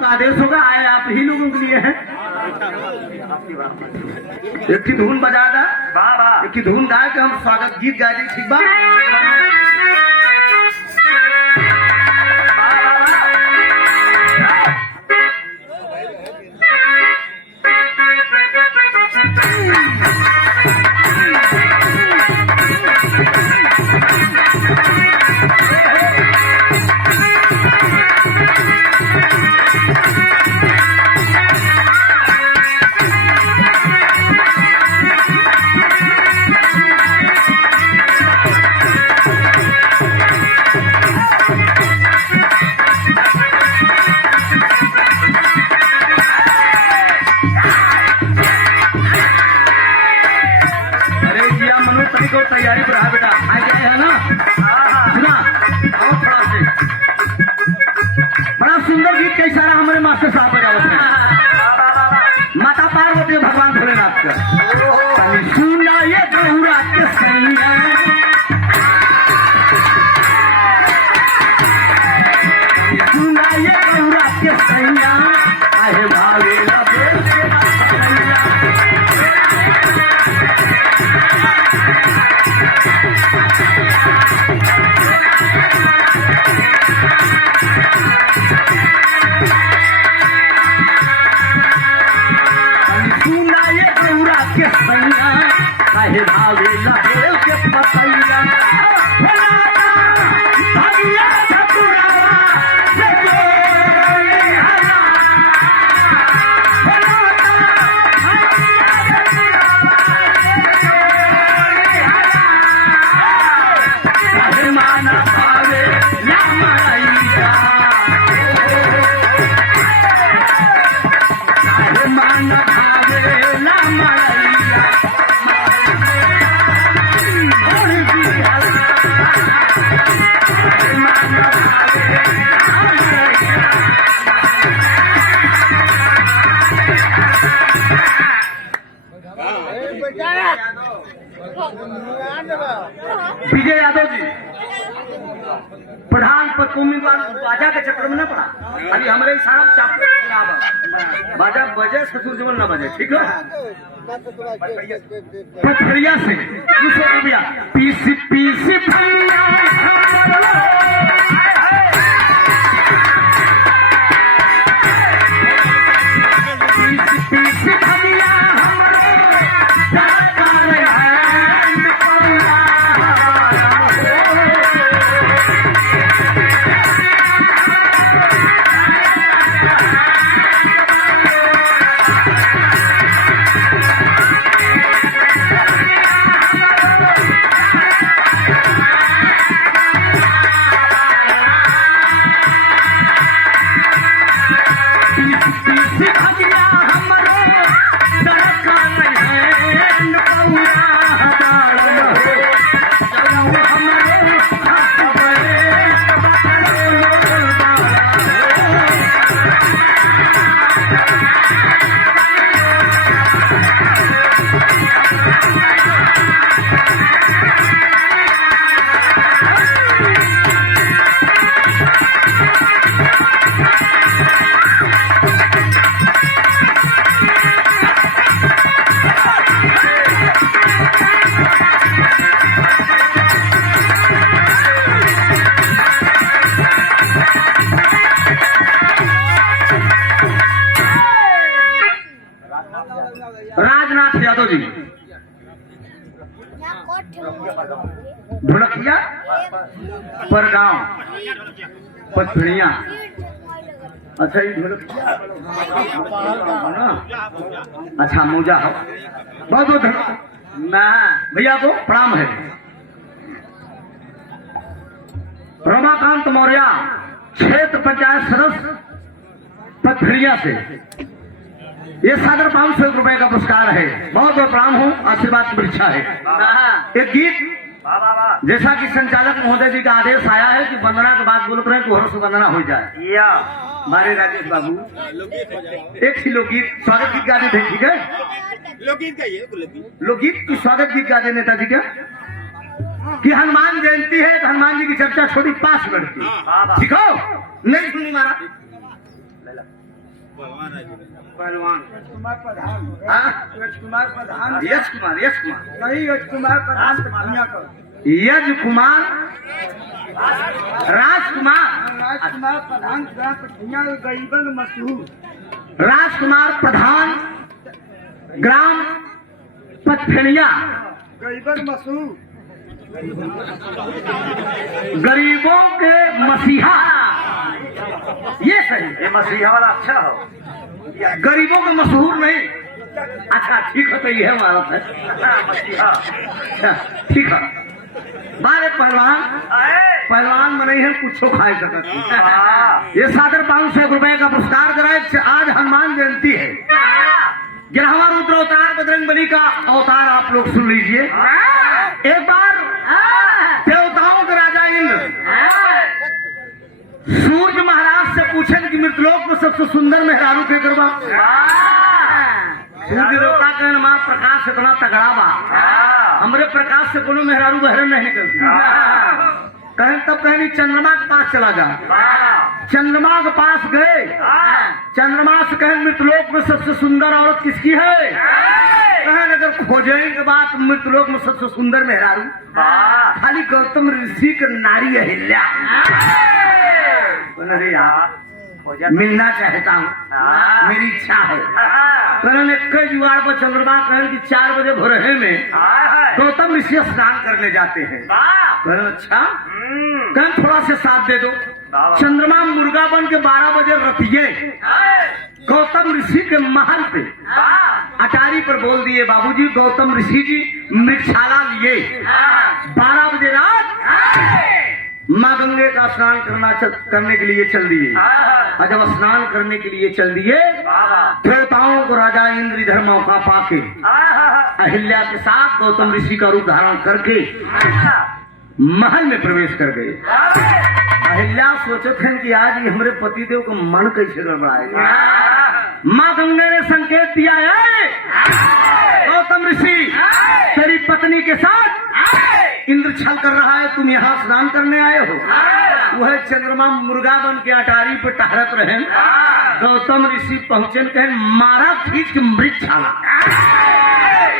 का आदेश होगा, आए आप ही लोगों के लिए है। एक की धुन बजा दा, एक की धुन गा के हम स्वागत गीत गा दी, ठीक बा? तैयारी बढ़ा बेटा, आ गए है ना? सुना और थोड़ा से बड़ा सुंदर गीत कैसा रहा हमारे मास्टर साहब बजावत हैं। माता पार्वती भगवान भोलेनाथ का सुना ये गौरा के सैया, सुना ये गौरा के सैया, आहे भावे काहे भावे लहेल के पतैया, भगिया ठकुरावा के जोड़ी हला, काहे माना भावे ना मरैया, काहे माना भावे ना मरैया। विजय यादव जी प्रधान पद उम्मीदवार बाजा के चक्कर में न पड़ा, अभी हमारे साहब चाप बाजा बजे ससुर जीवन न बजे, ठीक है? पथरिया से 200 रुपया पीसी पीसी भैया, पीसी पीसी भैया राजनाथ यादव जी ढोलकिया परगांव पथरिया। अच्छा ये ढोलकिया अच्छा मौजा हो, बहुत बहुत भैया को प्रणाम है। रमाकांत मौर्य क्षेत्र पंचायत सदस्य पथरिया से ये सागर 500 रुपए का पुरस्कार है, बहुत बहुत प्रणाम हो, आशीर्वाद की परीक्षा है। एक गीत जैसा कि संचालक महोदय जी का आदेश आया है कि वंदना के बाद बोलते रहे हर्ष वंदना हो जाए, हमारे राजेश बाबू एक ही लोकगीत स्वागत गीत गा देते, ठीक है? लोकगीत की स्वागत गीत गा दे नेताजी का कि हनुमान जयंती है तो हनुमान जी की चर्चा छोटी 5 मिनट की, ठीक हो? नहीं सुनी मारा पहलवान कुमार प्रधान हाँ? कुमार प्रधान यश कुमार नहीं कुमार प्रधान से दुनिया का यज कुमार राजकुमार राजकुमार प्रधान दुनिया के गरीबन मशहूर राजकुमार प्रधान ग्राम पथफेड़िया गरीबन मशहूर गरीबों के मसीहा। ये सही, ये मसीहा वाला अच्छा हो। गरीबों का मशहूर नहीं। अच्छा ठीक है, तो ये हमारा है। मसीहा अच्छा ठीक है। बारे पहलवान में नहीं है, कुछ खाई सकत। ये सादर 500 रुपए का पुरस्कार कराए। आज हनुमान जयंती है। 11वां रुद्र अवतार बजरंगबली का अवतार आप लोग सुन लीजिए। एक बार देवताओं के राजा इंद्र सूर्य महाराज से पूछे कि मृतलोक में सबसे सुंदर मेहरारू के करवा। सूर्य देवता कहन मां प्रकाश इतना तगड़ा बा, हमरे प्रकाश से कोनो मेहरारू बहरे नहीं निकलती। कहन तब कहनी चंद्रमा के पास चला जा। चंद्रमा के पास गए। चंद्रमा से कहन मृतलोक में सबसे सुंदर औरत किसकी है? कहन अगर खोजेंगे के बाद मृतलोक में सबसे सुंदर मेहरारू खाली गौतम ऋषि के नारी अहिल्या। अरे यार मिलना चाहता हूँ, मेरी इच्छा है। कहन एक जुगाड़ पर चंद्रमा कहन कि 4 बजे भोरहे में गौतम ऋषि स्नान करने जाते हैं। कहन अच्छा, कहन थोड़ा से साथ दे दो। चंद्रमा मुर्गा बन के 12 बजे रतिये गौतम ऋषि के महल पे अटारी पर बोल दिए, बाबूजी गौतम ऋषि जी मृगशाला लिए 12 बजे रात माँ गंगे का स्नान करने के लिए चल दिए। और जब स्नान करने के लिए चल दिए, देवताओं को राजा इंद्र इधर मौका पाके अहिल्या के साथ गौतम ऋषि का रूप धारण करके महल में प्रवेश कर गए। अहिल्या सोचते हैं कि आज ये हमारे पतिदेव को मन कैसे गड़बड़ाएगा। माँ गंगा ने संकेत दिया है, गौतम ऋषि तेरी पत्नी के साथ इंद्र छल कर रहा है, तुम यहाँ स्नान करने आए हो। वह चंद्रमा मुर्गा बन के अटारी पे टहरत रहे। गौतम ऋषि पहुंचे, कहे मारा खींच के मृगशाला।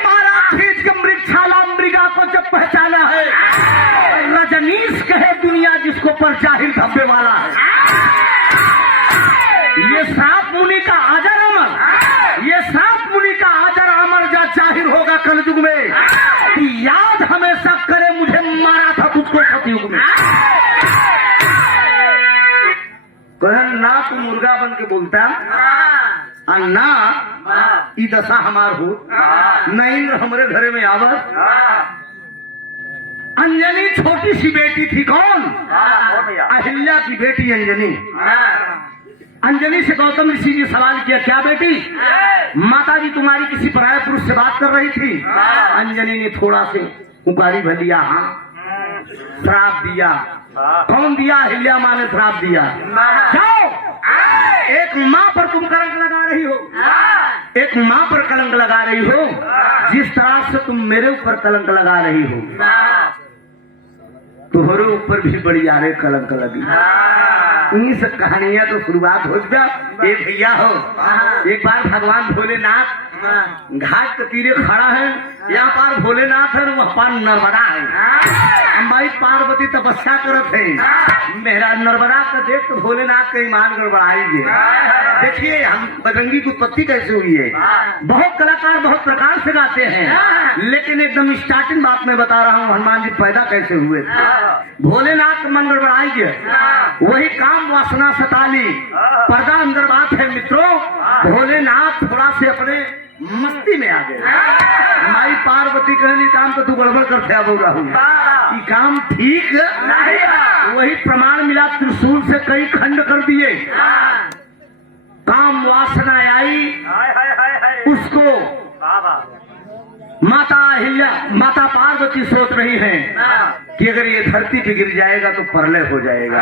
मारा खींच के मृगशाला मृगा को जब पहचाना है, रजनीश कहे दुनिया जिसको पर जाहिर धब्बे वाला है। ये श्राप मुनि का आजर अमर, ये श्राप मुनि का आजर अमर जा जाहिर होगा कलयुग में कि याद हमेशा करे मुझे मारा था तुझको सतयुग में। कहन ना तू मुर्गा बन के बोलता और ना ई दशा हमार हो, न इंद्र हमारे घरे में आवत। अंजनी छोटी सी बेटी थी। कौन? अहिल्या की बेटी अंजनी। अंजनी से गौतम ऋषि जी सवाल किया, क्या बेटी माता जी तुम्हारी किसी पराये पुरुष से बात कर रही थी? अंजनी ने थोड़ा से उकारी भर लिया, हाँ श्राप दिया। कौन दिया? अहिल्या माँ ने श्राप दिया। जाओ, एक माँ पर तुम कलंक लगा रही हो, एक माँ पर कलंक लगा रही हो जिस तरह से तुम मेरे ऊपर कलंक लगा रही हो, तुम्हारे ऊपर भी बड़ी यारे कलंक लगी। इन्हीं सब कहानियां तो शुरुआत हो गया। एक भैया हो, एक बार भगवान भोलेनाथ घाट के तीरे खड़ा है। यहाँ पार भोलेनाथ है, वहाँ पार नर्मदा है। माई पार्वती तपस्या करत है। मेरा नर्मदा का देख तो भोलेनाथ का ईमान गड़बड़ाएंगे। देखिए हम बजरंगी की उत्पत्ति कैसे हुई है। बहुत कलाकार बहुत प्रकार से गाते हैं, लेकिन एकदम स्टार्टिंग बात मैं बता रहा हूँ हनुमान जी पैदा कैसे हुए। भोलेनाथ का मन गड़बड़ाएंगे, वही काम वासना सताली पर्दा अंदर बात है मित्रों। भोलेनाथ थोड़ा से अपने मस्ती में आ गए। माई पार्वती कहनी काम तो तू गड़बड़ करते अब राहुल, ये काम ठीक नहीं। वही प्रमाण मिला, त्रिशूल से कई खंड कर दिए। काम वासना आई, उसको माता अहिल्या माता पार्वती सोच रही हैं कि अगर ये धरती पे गिर जाएगा तो प्रलय हो जाएगा।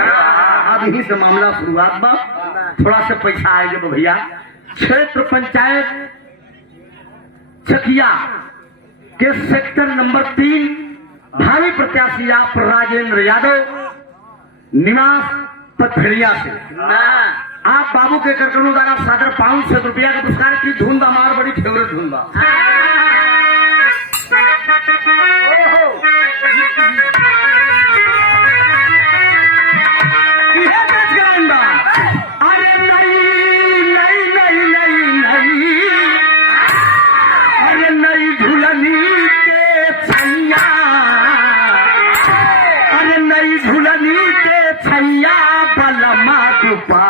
अब यहीं से मामला शुरुआत बा। थोड़ा सा पैसा आएगा तो भैया क्षेत्र पंचायत चकिया के सेक्टर नंबर 3 भावी प्रत्याशी आप राजेंद्र यादव निवास पथरिया से आप बाबू के करकनों द्वारा सादर 500 रुपया का पुरस्कार की धुन बा मार बड़ी फेवरेट धुन बा। यह दस ग्राम बा। अरे नहीं नहीं नहीं नहीं नहीं, अरे नहीं झुलनी के छैया, अरे नहीं झुलनी के छैया बलमा कृपा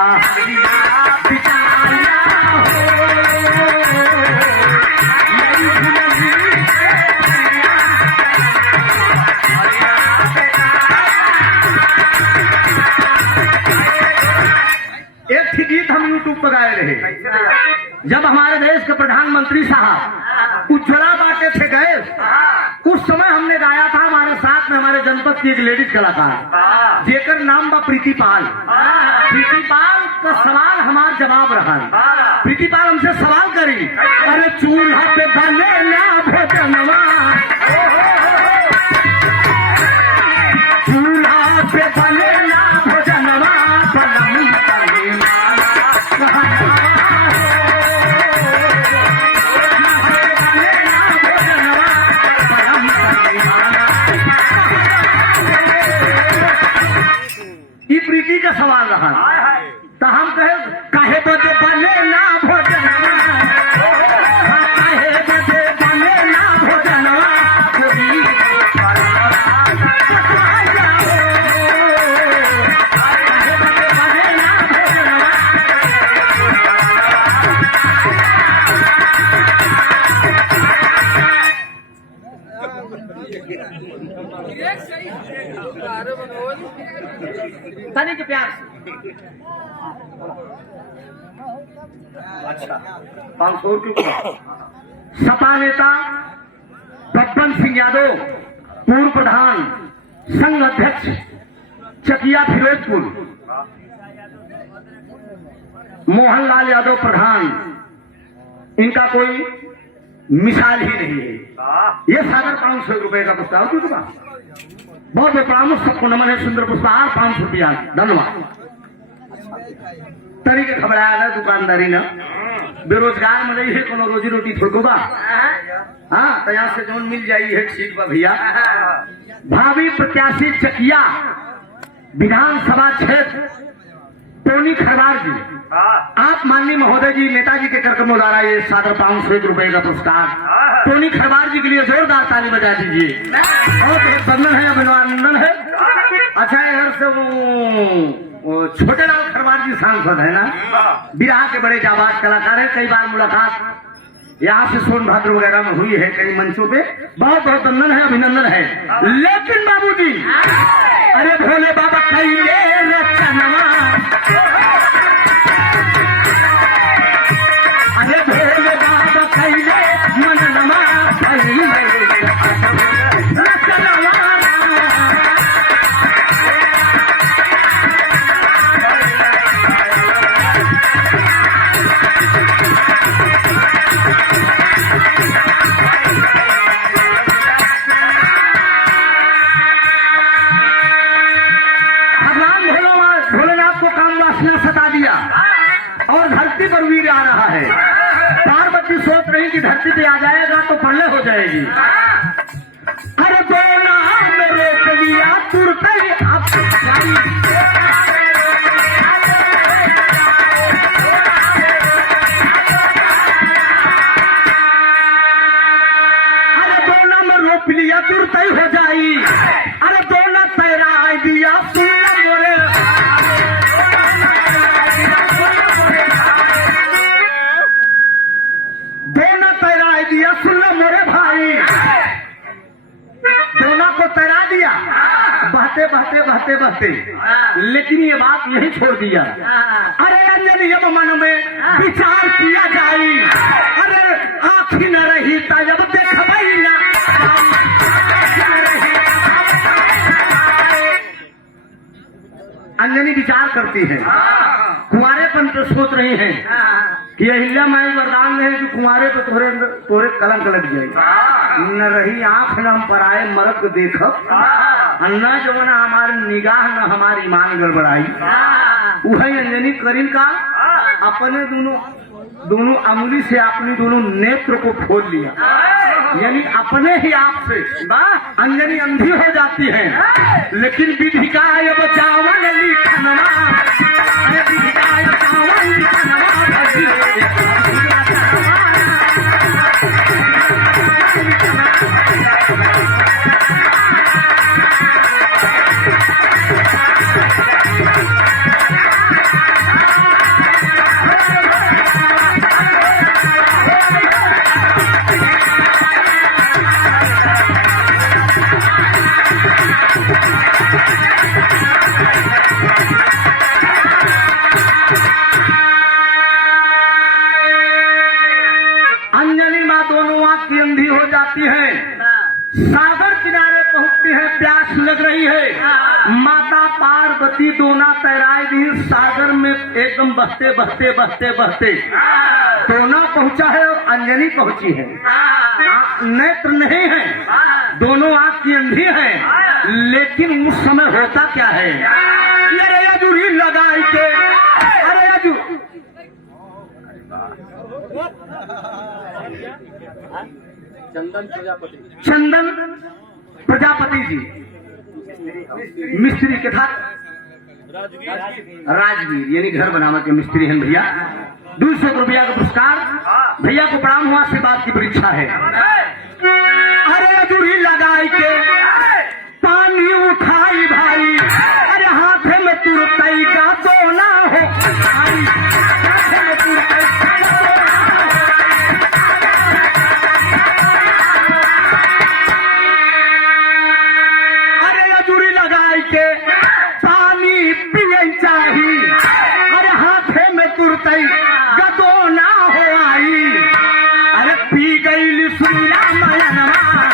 एक ही गीत हम यूट्यूब पर गाए रहे। जब हमारे देश के प्रधानमंत्री साहब उज्ज्वला बांटे थे गए, उस समय हमने गाया था। हमारे साथ में हमारे जनपद की एक लेडीज कलाकार जेकर नाम बा प्रीति पाल। प्रीति पाल का सवाल हमार जवाब रहा। प्रीति पाल हमसे सवाल करी, अरे चूल्हा पे बने ना भोजनवा, चूल्हा पे बने ना भोजनवा, बनम करे माला कहना। प्रीति का सवाल रहा तो हम कहे काहे बदे बने ना भोजनवा, काहे बदे बने ना भोजनवा, कोई काहे बदे बने ना भोजनवा। तनी के प्यार अच्छा 500 रुपये। सपा नेता बब्बन सिंह यादव, पूर्व प्रधान संघ अध्यक्ष चकिया फिरोजपुर, मोहनलाल यादव प्रधान, इनका कोई मिसाल ही नहीं है। ये सागर 500 रुपए का प्रस्ताव क्यों था? बहुत प्रमुख सबको नमन है। सुंदर पुष्पहार 500 रुपया, धन्यवाद। तरी के घबराया ना दुकानदारी ना, बेरोजगार में रही है, कोनो रोजी रोटी थोड़को बा। हाँ तो यहाँ से जोन मिल जाई है ठीक बा भैया। भावी प्रत्याशी चकिया विधानसभा क्षेत्र टोनी खरवार जी, आप माननीय महोदय जी नेताजी के कार्यक्रमों द्वारा ये सादर 500 रुपए का पुरस्कार टोनी खरवार जी के लिए जोरदार ताली बजा दीजिए। बहुत बहुत वंदन है, अभिनंदन है। अच्छा इधर से वो छोटे लाल खरवार जी सांसद है ना, बिहार के बड़े जाबाज कलाकार है। कई बार मुलाकात यहाँ से सोनभद्र वगैरह में हुई है कई मंचों पे। बहुत बहुत वंदन है, अभिनंदन है। लेकिन बाबूजी अरे भोले बाबा कहिए रचनवा, अरे भोले बाबा कहिए मननमा, सता दिया और धरती पर वीर आ रहा है। पार्वती सोच रही कि धरती पे आ जाएगा तो पल्ले हो जाएगी। अरे बोला मेरे कलिया तुरते आप अरे बोला मैं रोप लिया तुरते हो जाई। अरे बोला तेरा आइडिया सुनना मोरे, दोनों तैरा दिया सुन लो मोरे भाई, दोनों को तैरा दिया बहते बहते बहते बहते, लेकिन ये बात यही छोड़ दिया। अरे अंजलि अब मन में विचार किया जाए, अरे आँखी न रही तब देखबई ना, अंजनी विचार करती है, कुंवारेपन पे सोच रही है कि अहिल्या माई वरदान है कि कुंवारे पे तोरे कलंक लग जाए। न रही आंख न हम पर आए मरद को देखब, अन्ना जो ना हमारी निगाह न हमारी ईमान गड़बड़ाई, वही अंजनी करीन का अपने दोनों अंगुली से अपनी दोनों नेत्र को खोल लिया, यानी अपने ही आप से अंजनी अंधी हो जाती है। लेकिन विधि का बचावन लिखनवा, अरे विधि का बचावन लिखनवा भजी। अंजनी माँ दोनों आंख की अंधी हो जाती है, सागर किनारे पहुंचती है, प्यास लग रही है। माता पार्वती दोना तैराई दी सागर में एकदम बहते बहते बहते बहते दोना पहुंचा है और अंजनी पहुंची है। नेत्र नहीं है, दोनों आंख की अंधी है, लेकिन उस समय होता क्या है, अरे अजूरी लगाई के, अरे अजू चंदन प्रजापति जी मिस्त्री के था, राजवीर यानी घर बनाने के मिस्त्री हैं भैया। 200 रुपया का पुरस्कार भैया को प्रणाम हुआ, आशीर्वाद की परीक्षा है। अरे अधूरी लगाई के पानी उठाई भाई, अरे हाथ में तुरतई का दोना हो भाई, हाथ में तुरतई का के पानी पिए चाहिए, अरे हाथे में तुरतई गदो ना हो आई, अरे पी गई सुना मयनवा,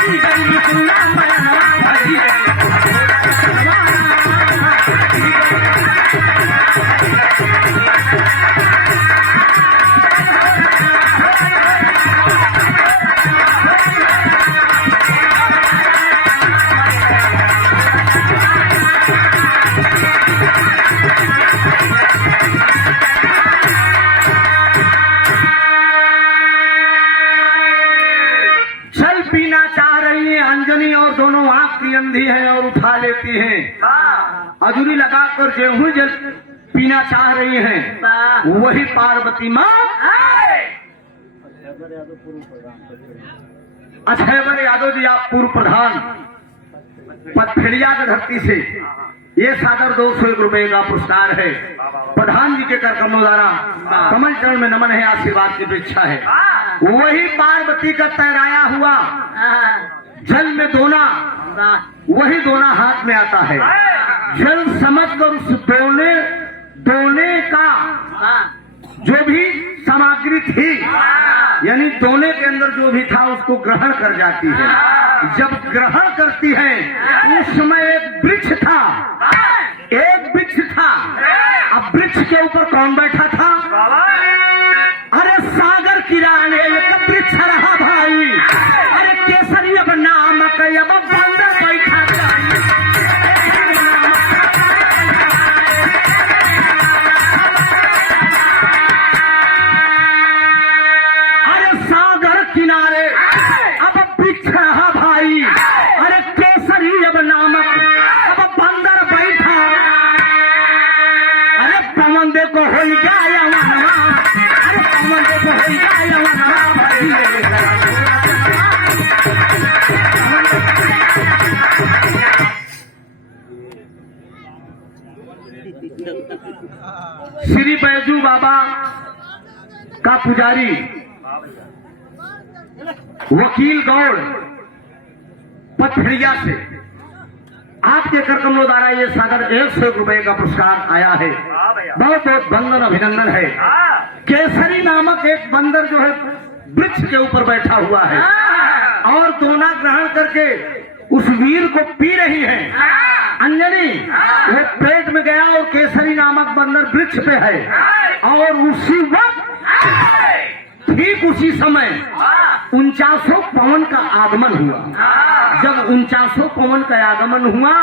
पी गई सुना मयनवा भाई। अंजनी और दोनों आंख की अंधी है और उठा लेती हैं, अजूरी लगाकर गेहूं जल पीना चाह रही हैं। वही पार्वती माँ अक्षयवर यादव जी आप पूर्व प्रधान पथरिया की धरती से ये सादर 201 रुपए का पुरस्कार है। प्रधान जी के कर कमलों द्वारा कमल चरण में नमन है, आशीर्वाद की अपेक्षा है। वही पार्वती का तैराया हुआ जल में दोना, वही दोना हाथ में आता है। जल समझकर उस दोने का जो भी सामग्री थी, यानी दोने के अंदर जो भी था उसको ग्रहण कर जाती है। जब ग्रहण करती है उस समय एक वृक्ष था, अब वृक्ष के ऊपर कौन बैठा था, अरे सागर किराने एक वृक्ष रहा भाई, अरे केसरी अब नाम अब बंदर बैठा चाहिए। अरे सागर किनारे अब वृक्ष रहा भाई, अरे केसरी अब नामक अब बंदर बैठा, अरे पवन देखो हो गया मनवा, अरे पवन देखो हो गया मनवा भाई। श्री बैजू बाबा का पुजारी वकील गौड़ पथरिया से आपके कर कमलों द्वारा ये सागर 101 रुपए का पुरस्कार आया है। बहुत बहुत बंदन अभिनंदन है। केसरी नामक एक बंदर जो है वृक्ष के ऊपर बैठा हुआ है और दोना ग्रहण करके उस वीर को पी रही है। अंजनी वो पेट में गया और केसरी नामक बंदर वृक्ष पे है और उसी वक्त ठीक उसी समय 49 पवन का आगमन हुआ। जब 49 पवन का आगमन हुआ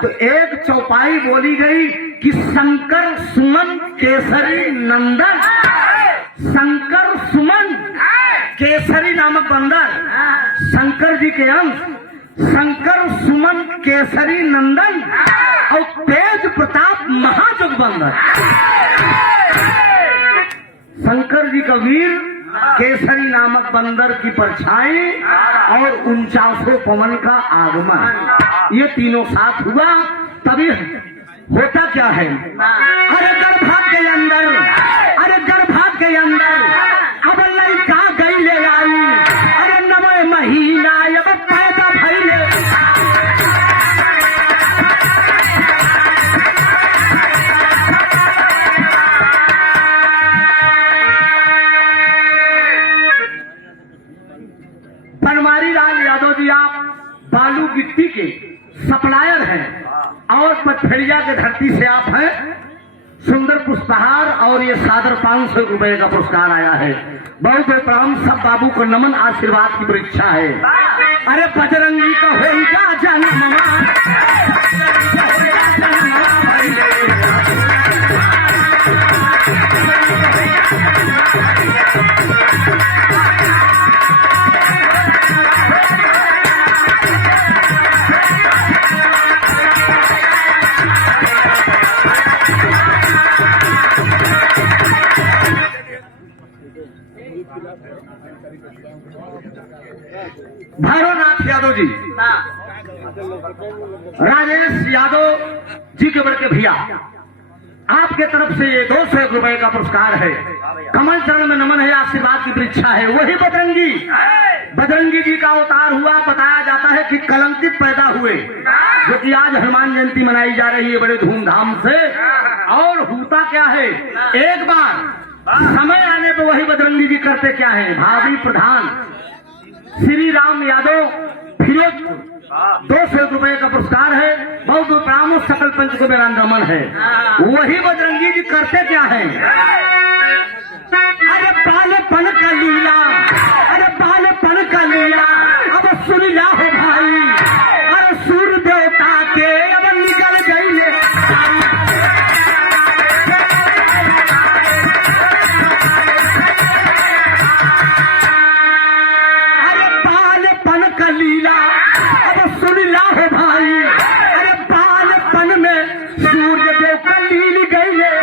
तो एक चौपाई बोली गई कि शंकर सुमन केसरी नंदन, शंकर सुमन केसरी नामक बंदर, शंकर जी के अंश, शंकर सुमन केसरी नंदन और तेज प्रताप महाजग बंदर। शंकर जी का वीर केसरी नामक बंदर की परछाई और 49 पवन का आगमन, ये तीनों साथ हुआ। तभी होता क्या है, अरे गर्भा के अंदर, अरे गर्भा के अंदर अब लड़का गई ले आई, अरे 9वें महीना अब पैदा भइले। बनवारी लाल यादव जी आप बालू गिट्टी के सप्लायर हैं और पथरिया के धरती से आप हैं। सुंदर पुष्पहार और ये सादर 500 रुपए का पुरस्कार आया है। बहुत प्रणाम, सब बाबू को नमन, आशीर्वाद की परीक्षा है। अरे बजरंगी का होगा जन्म, भैरवनाथ यादव जी, राजेश यादव जी के बड़के भैया, आपके तरफ से ये 201 रुपए का पुरस्कार है। कमल चरण में नमन है, आशीर्वाद की परीक्षा है। वही बजरंगी, बजरंगी जी का अवतार हुआ। बताया जाता है कि कलंकित पैदा हुए, जो कि आज हनुमान जयंती मनाई जा रही है बड़े धूमधाम से। और होता क्या है, एक बार समय आने पर वही बजरंगी जी करते क्या है, भावी प्रधान श्री राम यादव फिरोजपुर, 201 रुपए का पुरस्कार है। बहुत प्रणाम, सकल पंच को मेरा नमन है। वही बजरंगी जी करते क्या है, अरे बालपन का लीला, अरे बालपन का लीला अब सुन ला हो भाई, अरे सूर्य देवता के अब निकल गई ले। अरे बालपन का लीला अब सुन ला हो भाई, अरे बालपन में सूर्य देवता लील गई ले।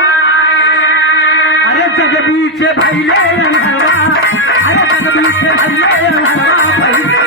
अरे जग बीचे भैले अंधवा, अरे जग बीचे भैले अंधवा भैले।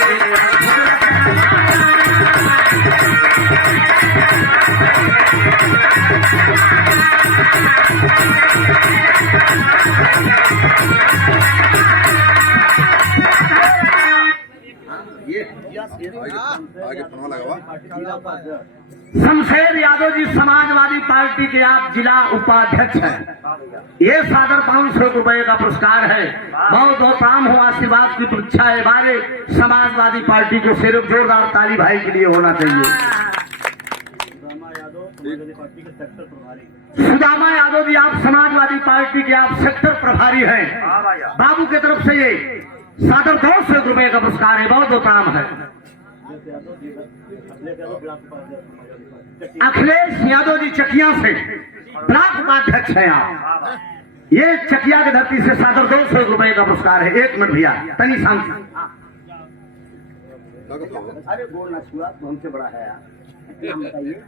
शमशेर यादव जी समाजवादी पार्टी के आप जिला उपाध्यक्ष हैं। ये सादर 500 रुपए का पुरस्कार है। बहुत बहुत प्रणाम हो, आशीर्वाद की परीक्षा है। बारे समाजवादी पार्टी को सिर्फ जोरदार ताली भाई के लिए होना चाहिए। सुदामा यादव जी आप समाजवादी पार्टी के आप सेक्टर प्रभारी हैं। बाबू की तरफ से ये सादर 200 रुपए का पुरस्कार है। बहुत बहुत प्रणाम है। अखिलेश यादव जी चकिया से ब्लॉक उपाध्यक्ष हैं आप। ये चकिया की धरती से सादर 200 रुपए का पुरस्कार है। 1 मिनट भैया, तनी शांति। अरे बोल ना छुआ, हमसे बड़ा है यार, नाम बताइए।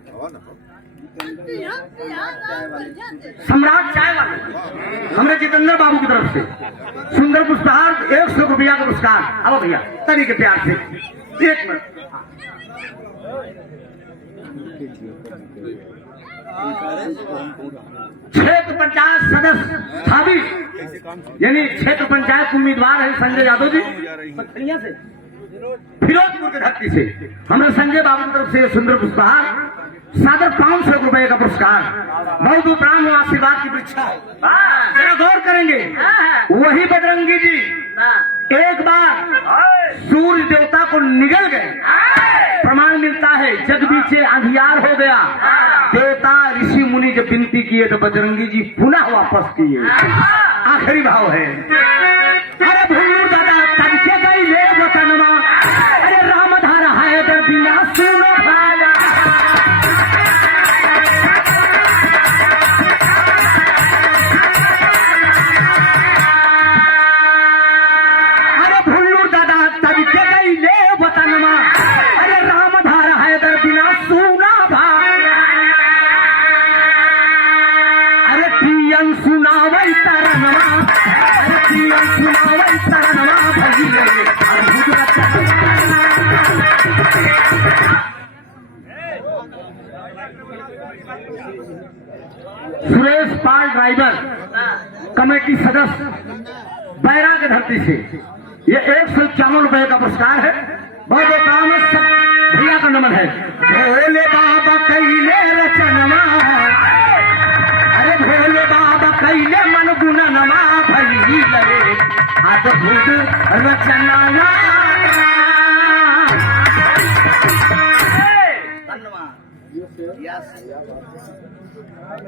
सम्राट चाय वाले हमरे जितेंद्र बाबू की तरफ से सुंदर पुष्पहार 100 रुपया का पुरस्कार। अब भैया तनी के प्यार से 1 मिनट। क्षेत्र पंचायत सदस्य भाभी, यानी क्षेत्र पंचायत उम्मीदवार है संजय यादव जी से फिरोजपुर की धरती से। हमारे संजय बाबू की तरफ से सुंदर पुष्पहार सादर 500 रुपए का पुरस्कार। बहुत बहुत प्रणाम हो, आशीर्वाद की परीक्षा है। जरा गौर करेंगे, वही बजरंगी जी एक बार सूर्य देवता को निगल गए। प्रमाण मिलता है जग बीचे अंधियार हो गया। देवता ऋषि मुनि जब विनती किए तो बजरंगी जी पुनः वापस किए। आखिरी भाव है, अरे भूलू दादा तब के गई ले वतनमा, अरे राम धारा है सुनावई तरनवा, अरे पिया सुनावई तरनवा भइले अद्भुत रचनवा। सुरेश पाल ड्राइवर कमेटी सदस्य बैरा के धरती से ये 151 रुपए का पुरस्कार है। बहुत बहुत काम है, सब भैया का नमन है। भोले बाबा कैले रचनवा, अरे भोले बाबा कैले मन गुणनवा भइले अद्भुत रचनवा।